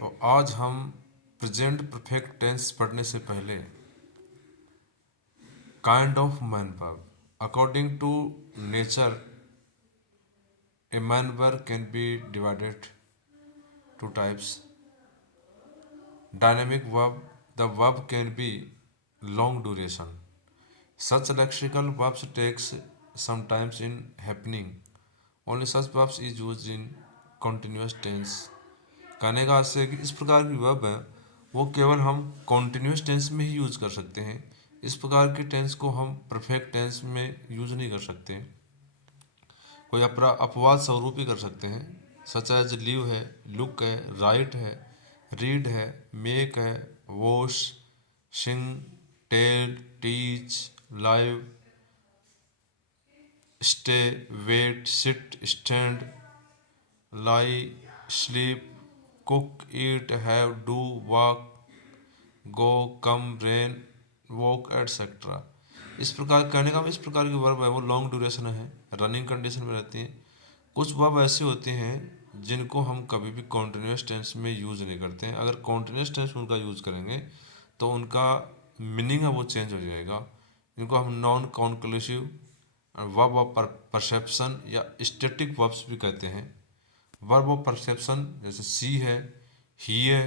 तो आज हम प्रेजेंट परफेक्ट टेंस पढ़ने से पहले kind of main verb according to nature a main verb can be divided to types dynamic verb the verb can be long duration. Such lexical verbs takes some times in happening. Only such verbs is used in continuous tense. कहने का आशय है कि इस प्रकार की verb है वो केवल हम कॉन्टिन्यूस टेंस में ही यूज कर सकते हैं। इस प्रकार की टेंस को हम परफेक्ट टेंस में यूज नहीं कर सकते। कोई अपवाद स्वरूप ही कर सकते हैं। सच एज लिव है, लुक है, राइट है, रीड है, मेक है, wash, sing, tell, teach, live, stay, wait, sit, stand, lie, sleep, cook, eat, have, do, walk, go, come, rain, walk etcetera. इस प्रकार कहने का इस प्रकार की वर्ब है वो लॉन्ग ड्यूरेशन है, रनिंग कंडीशन में रहती हैं। कुछ वर्ब ऐसे होते हैं जिनको हम कभी भी कॉन्टिन्यूस टेंस में यूज़ नहीं करते हैं। अगर कॉन्टिन्यूस टेंस में उनका यूज़ करेंगे तो उनका मीनिंग है वो चेंज हो जाएगा। इनको हम non conclusive verb of perception या स्टैटिक वर्ब्स भी कहते हैं। वर्ब ऑफ परसेप्शन जैसे सी है, ही है,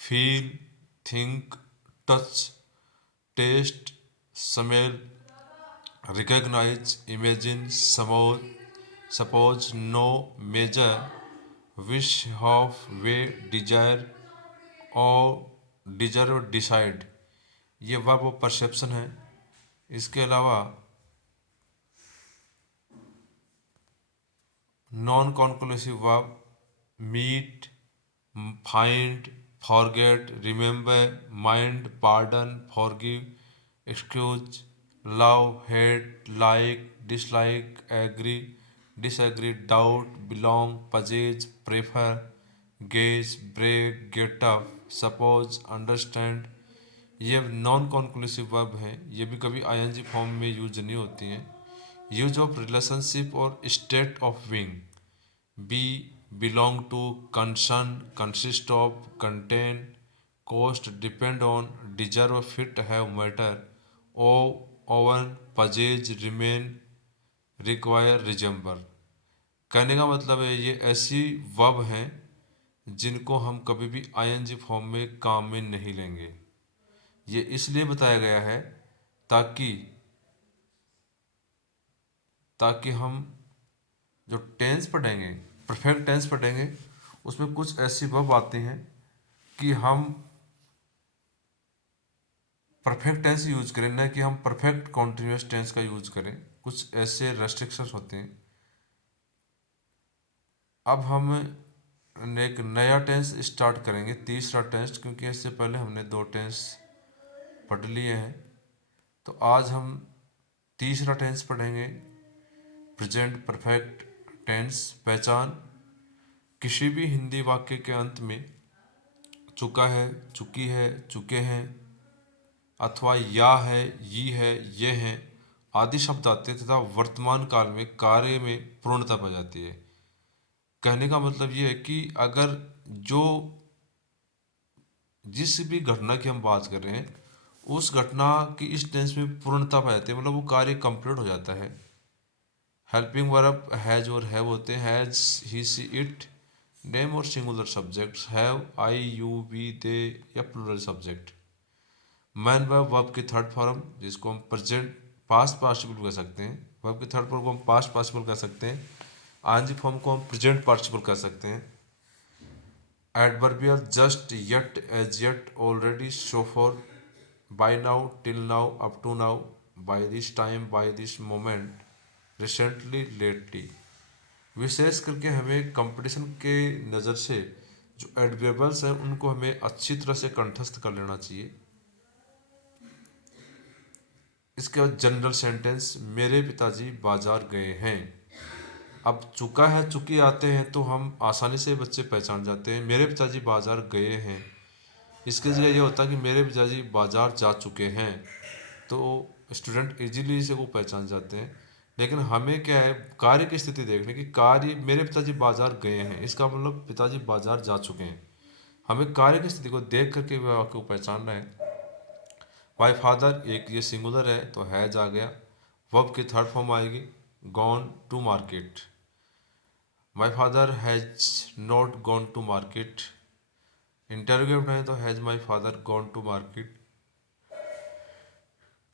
feel, think, touch, taste, smell, recognise, imagine, suppose, know, measure, wish, hope, weigh, desire और डिजर्व, डिसाइड, ये वर्ब ऑफ परसेप्शन है। इसके अलावा non conclusive verb meet, find, forget, remember, mind, pardon, forgive, excuse, love, hate, like, dislike, agree, disagree, doubt, belong, possess, prefer, gaze, break, get up, suppose, understand, ये non conclusive verb हैं। ये भी कभी ING form में use नहीं होती हैं। Use of relationship और state of being be, belong to, concern, consist of, contain, cost, depend on, deserve, fit, have, matter, owe, own, possess, remain, require, resemble। कहने का मतलब है ये ऐसी वर्ब हैं जिनको हम कभी भी आईएनजी फॉर्म में काम में नहीं लेंगे। ये इसलिए बताया गया है ताकि ताकि हम जो टेंस पढ़ेंगे, परफेक्ट टेंस पढ़ेंगे, उसमें कुछ ऐसी वर्ब आती हैं कि हम परफेक्ट टेंस यूज करें, ना कि हम परफेक्ट कॉन्टिन्यूस टेंस का यूज करें। कुछ ऐसे रेस्ट्रिक्शंस होते हैं। अब हम एक नया टेंस स्टार्ट करेंगे, तीसरा टेंस, क्योंकि इससे पहले हमने 2 टेंस पढ़ लिए हैं। तो आज हम तीसरा टेंस पढ़ेंगे, प्रेजेंट परफेक्ट टेंस। पहचान, किसी भी हिंदी वाक्य के अंत में चुका है, चुकी है, चुके हैं अथवा या है, यी है, ये हैं आदि शब्द आते हैं तथा वर्तमान काल में कार्य में पूर्णता पा जाती है। कहने का मतलब ये है कि अगर जो जिस भी घटना की हम बात कर रहे हैं उस घटना की इस टेंस में पूर्णता पा जाती है, मतलब वो कार्य कंप्लीट हो जाता है। हेल्पिंग वर्ब हैज और हैव होते हैं। Has, he, she, it, name और singular subjects. Have, I, you, we, they या प्लूरल सब्जेक्ट। मैन वर्ब की थर्ड फॉर्म जिसको हम प्रेजेंट पास्ट पार्टिसिपल कह सकते हैं, वर्ब की थर्ड फॉर्म को हम पास्ट पार्टिसिपल कह सकते हैं। आंजी फॉर्म को हम प्रेजेंट पार्टिसिपल कह सकते हैं। Adverbial just, yet, as yet, already, so far, by now, till now, up to now, by this time, by this moment, recently, lately. विशेष करके हमें कंपटीशन के नज़र से जो एडवर्बल्स हैं उनको हमें अच्छी तरह से कंठस्थ कर लेना चाहिए। इसके बाद जनरल सेंटेंस, मेरे पिताजी बाजार गए हैं। अब चुका है, चुकी आते हैं तो हम आसानी से बच्चे पहचान जाते हैं। मेरे पिताजी बाजार गए हैं, इसके जगह ये होता है कि मेरे पिताजी बाजार जा चुके हैं, तो स्टूडेंट इजीली इसे को पहचान जाते हैं। लेकिन हमें क्या है, कार्य की स्थिति देखने की, कार्य मेरे पिताजी बाजार गए हैं, इसका मतलब पिताजी बाजार जा चुके हैं। हमें कार्य की स्थिति को देख करके भी वाक्य को पहचानना है। माई फादर, एक ये सिंगुलर है तो हैज आ गया। वर्ब की थर्ड फॉर्म आएगी gone to market. My father has not gone to market. Interrogative है तो has my father gone to market.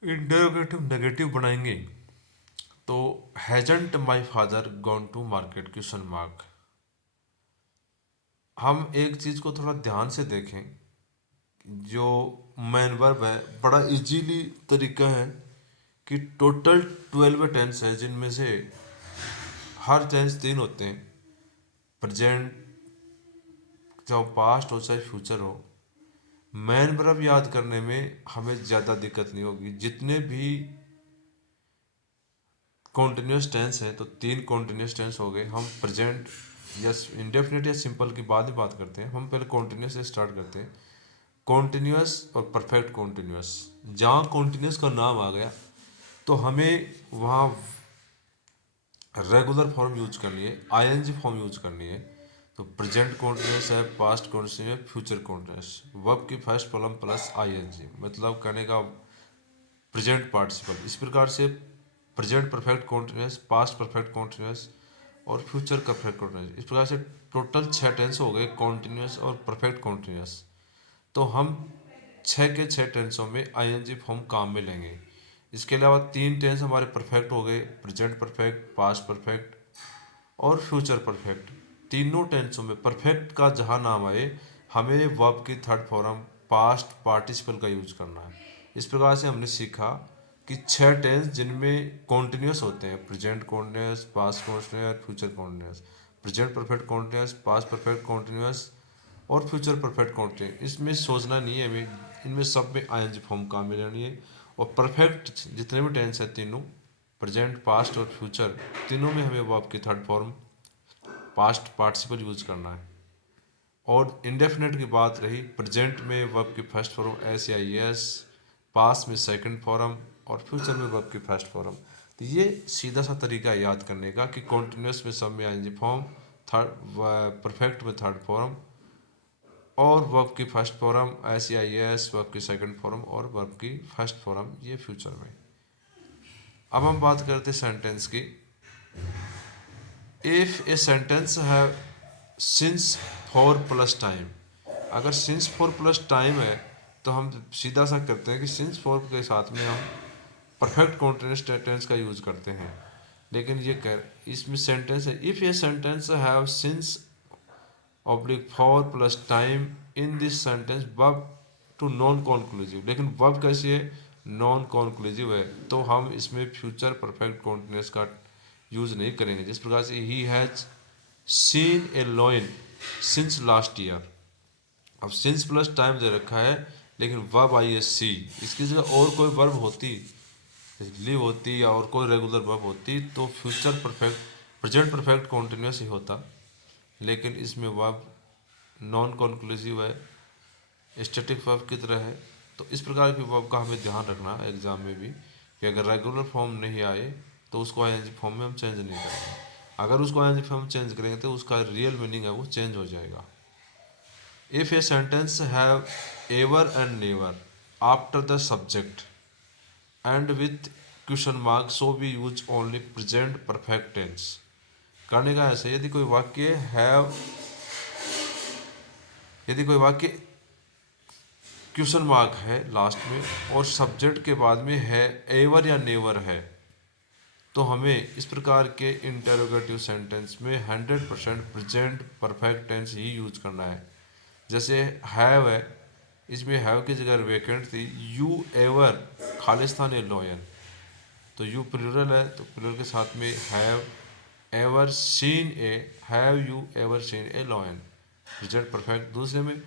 Interrogative negative बनाएंगे तो hasn't my father gone to market question mark. हम एक चीज को थोड़ा ध्यान से देखें, जो मैन वर्ब है बड़ा इजीली तरीका है कि टोटल 12 टेंस है जिनमें से हर टेंस 3 होते हैं। प्रेजेंट, चाहे पास्ट हो चाहे फ्यूचर हो। मैन वर्ब याद करने में हमें ज़्यादा दिक्कत नहीं होगी। जितने भी कॉन्टिन्यूस टेंस है तो 3 कॉन्टिन्यूस टेंस हो गए। हम प्रेजेंट या इंडेफिनिट या सिंपल की बाद में बात करते हैं। हम पहले कॉन्टिन्यूस से स्टार्ट करते हैं। कॉन्टिन्यूस और परफेक्ट कॉन्टिन्यूस, जहाँ कॉन्टिन्यूस का नाम आ गया तो हमें वहाँ रेगुलर फॉर्म यूज करनी है, आईएनजी फॉर्म यूज करनी है। तो प्रेजेंट कॉन्टिन्यूस है, पास्ट कॉन्टिन्यूस है, फ्यूचर कॉन्टिन्यूस। वर्ब की फर्स्ट फॉर्म प्लस आईएनजी, मतलब कहने का प्रेजेंट पार्टिसिपल। इस प्रकार से present perfect continuous, past perfect continuous और फ्यूचर परफेक्ट कॉन्टिन्यूस। इस प्रकार से टोटल 6 टेंस हो गए कॉन्टिन्यूस और परफेक्ट कॉन्टिन्यूस। तो हम 6 के 6 टेंसों में आईएनजी फॉर्म काम में लेंगे। इसके अलावा 3 टेंस हमारे परफेक्ट हो गए, प्रेजेंट परफेक्ट, पास्ट परफेक्ट और फ्यूचर परफेक्ट। तीनों टेंसों में परफेक्ट का जहाँ नाम आए हमें वर्ब की थर्ड फॉर्म पास्ट पार्टिसिपल का यूज करना है। इस प्रकार से हमने सीखा कि 6 टेंस जिनमें कॉन्टिन्यूस होते हैं, present continuous, past continuous, future continuous. Present perfect continuous, past perfect continuous और फ्यूचर परफेक्ट कॉन्टिन्यूस। इसमें सोचना नहीं है हमें, इनमें सब में आईएनजी फॉर्म काम में लेनी है। और परफेक्ट जितने भी टेंस है तीनों, प्रेजेंट, पास्ट और फ्यूचर, तीनों में हमें वर्ब की third form past participle use करना है। और इंडेफिनेट की बात रही, प्रेजेंट में वर्ब की फर्स्ट फॉर्म एस या एस, पास्ट में सेकंड फॉर्म और फ्यूचर में वर्ब की फर्स्ट फॉर्म। तो ये सीधा सा तरीका है याद करने का कि कॉन्टिन्यूस में सब में आईएनजी फॉर्म, थर्ड परफेक्ट में थर्ड फॉर्म और वर्ब की फर्स्ट फॉर्म एस या एस, वर्ब की सेकंड फॉर्म और वर्ब की फर्स्ट फॉर्म ये फ्यूचर में। अब हम बात करते हैं सेंटेंस की। इफ ए सेंटेंस है सिंस फॉर प्लस टाइम, अगर सिंस फॉर प्लस टाइम है तो हम सीधा सा करते हैं कि सिंस फॉर के साथ में हम परफेक्ट कॉन्टिन्यूस टेंस का यूज करते हैं। लेकिन ये कर इसमें सेंटेंस है if a sentence have since oblique for plus time in this sentence verb to non conclusive. लेकिन वर्ब कैसी है, नॉन कॉन्क्लूसिव है, तो हम इसमें फ्यूचर परफेक्ट कॉन्टिन्यूस का यूज नहीं करेंगे। जिस प्रकार से he has seen a lion since last year. अब सिंस प्लस टाइम दे रखा है लेकिन वर्ब आई है सी, इसकी जगह और कोई वर्ब होती, लिव होती या और कोई रेगुलर वर्ब होती तो future perfect present perfect continuous ही होता। लेकिन इसमें वर्ब नॉन कॉन्क्लूसिव है, स्टैटिक वर्ब की तरह है। तो इस प्रकार की वर्ब का हमें ध्यान रखना है एग्जाम में भी कि अगर रेगुलर फॉर्म नहीं आए तो उसको आईएनजी फॉर्म में हम चेंज नहीं करेंगे। अगर उसको आईएनजी फॉर्म में चेंज करेंगे तो उसका रियल मीनिंग है वो चेंज हो जाएगा। If a sentence have ever and never after the subject and with question mark so we use only present perfect tense. करने का ऐसे, यदि कोई वाक्य क्वेश्चन मार्क है लास्ट में और सब्जेक्ट के बाद में है एवर या नेवर है तो हमें इस प्रकार के इंटरोगेटिव सेंटेंस में 100% प्रेजेंट परफेक्ट टेंस ही यूज करना है। जैसे हैव है, इसमें हैव की जगह वेकेंट थी, you ever Khalistan A lion, तो यू प्लूरल है तो प्लूरल के साथ में have ever seen A, have you ever seen a lion, present perfect. दूसरे में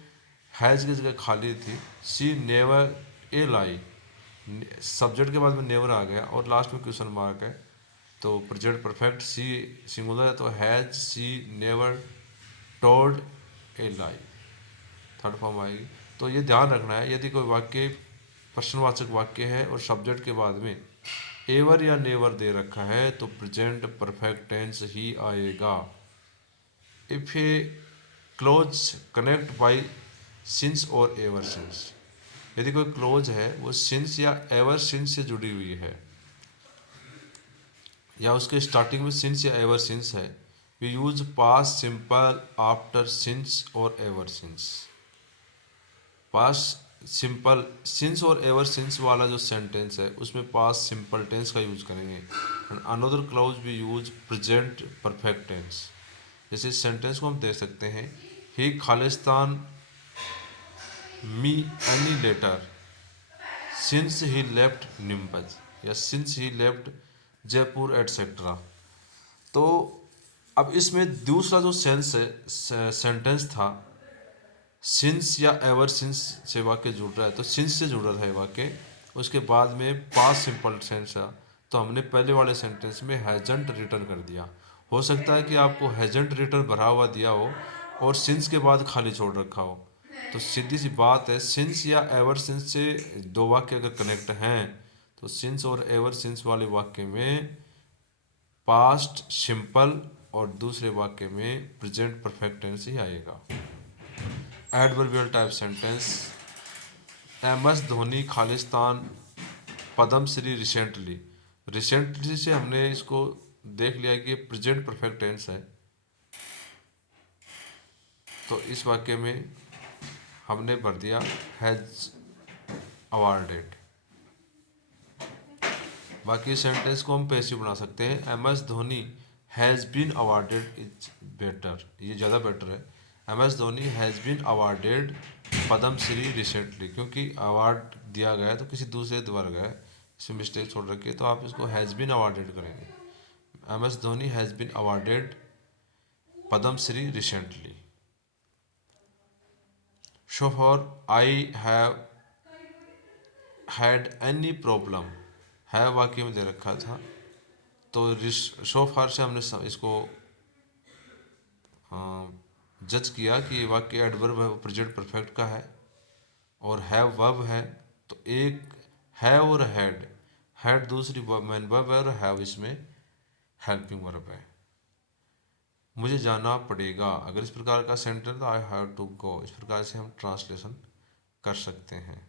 हैज की जगह खाली थी, सी नेवर ए लाई, सब्जेक्ट के बाद में नेवर आ गया और लास्ट में क्वेश्चन मार्क है तो प्रेजेंट परफेक्ट। सी सिंगुलर है तो has she never told a lie, third form आएगी। तो ये ध्यान रखना है, यदि कोई वाक्य प्रश्नवाचक वाक्य है और सब्जेक्ट के बाद में एवर या नेवर दे रखा है तो प्रेजेंट परफेक्ट टेंस ही आएगा। If A close connect by since और एवर सिंस। यदि कोई क्लोज है वो सिंस या एवर सिंस से जुड़ी हुई है या उसके स्टार्टिंग में सिंस या एवर सिंस है, we use past simple after since और ever since. Past simple since और एवर सिंस वाला जो सेंटेंस है उसमें पास्ट सिंपल टेंस का यूज करेंगे। And another clause we use present perfect tense. जैसे इस सेंटेंस को हम देख सकते हैं, ही खालिस्तान me any letter since he left निम्बज या since he left Jaipur etcetera. तो अब इसमें दूसरा जो सेंटेंस था, सिंस या एवर सिंस से वाक्य जुड़ रहा है, तो सिंस से जुड़ रहा है वाक्य, उसके बाद में पास्ट सिंपल टेंस है, तो हमने पहले वाले सेंटेंस में हैजंट रिटर्न कर दिया। हो सकता है कि आपको हैजंट रिटर्न भरा हुआ दिया हो और सिंस के बाद खाली छोड़ रखा हो। तो सीधी सी बात है, सिंस या एवर सिंस से दो वाक्य अगर कनेक्ट हैं तो सिंस और एवर सिंस वाले वाक्य में पास्ट सिंपल और दूसरे वाक्य में प्रेजेंट परफेक्ट टेंस ही आएगा। Adverbial type sentence, M S Dhoni खालिस्तान पद्म श्री रिसेंटली। रिसेंटली से हमने इसको देख लिया कि प्रेजेंट परफेक्ट टेंस है, तो इस वाक्य में हमने भर दिया हैज अवार्डेड। बाकी सेंटेंस को हम पैसिव बना सकते हैं, M S Dhoni has been awarded is better, ये ज़्यादा बेटर है। M S Dhoni has been awarded Padma Shri recently, क्योंकि अवार्ड दिया गया है तो किसी दूसरे द्वारा गया है, इसमें मिस्टेक छोड़ रखी है, तो आप इसको हैज़ बीन अवार्डेड करेंगे। M S Dhoni has been awarded Padma Shri recently. So far I have had any problem, है वाक्य में दे रखा था, तो शो फार से हमने इसको जज किया कि ये वाक्य एडवर्ब है, प्रेजेंट परफेक्ट का है, और हैव वर्ब है, तो एक हैव और हैड दूसरी मेन वर्ब है और हैव इसमें हेल्पिंग वर्ब है। मुझे जाना पड़ेगा, अगर इस प्रकार का सेंटेंस तो आई हैव टू गो, इस प्रकार से हम ट्रांसलेशन कर सकते हैं।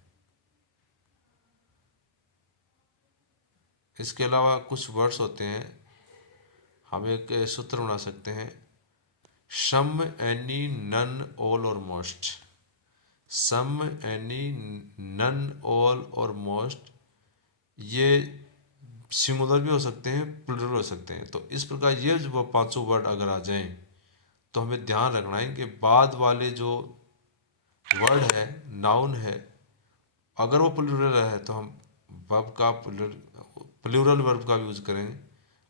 इसके अलावा कुछ वर्ड्स होते हैं, हम एक सूत्र बना सकते हैं, सम एनी नन ऑल और most. Some any none all और मोस्ट, ये सिंगुलर भी हो सकते हैं, प्लूरल हो सकते हैं। तो इस प्रकार ये जो पांचों वर्ड अगर आ जाएं तो हमें ध्यान रखना है कि बाद वाले जो वर्ड है, नाउन है, अगर वो प्लूरल है तो हम वर्ब का प्लूरल वर्ब का यूज़ करेंगे,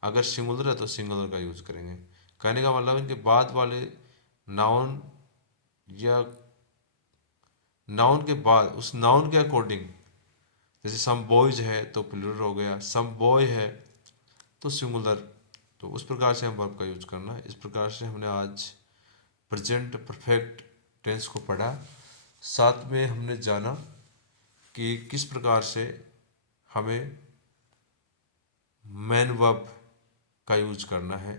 अगर सिंगुलर है तो सिंगुलर का यूज़ करेंगे। कहने का मतलब है कि बाद वाले नाउन या नाउन के बाद उस नाउन के अकॉर्डिंग, जैसे सम बॉयज है तो प्लूरल हो गया, सम बॉय है तो सिंगुलर, तो उस प्रकार से हम वर्ब का यूज करना है। इस प्रकार से हमने आज प्रेजेंट परफेक्ट टेंस को पढ़ा, साथ में हमने जाना कि किस प्रकार से हमें मैन वर्ब का यूज करना है।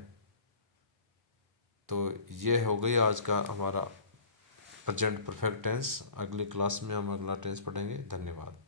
तो ये हो गई आज का हमारा प्रेजेंट परफेक्ट टेंस। अगली क्लास में हम अगला टेंस पढ़ेंगे। धन्यवाद।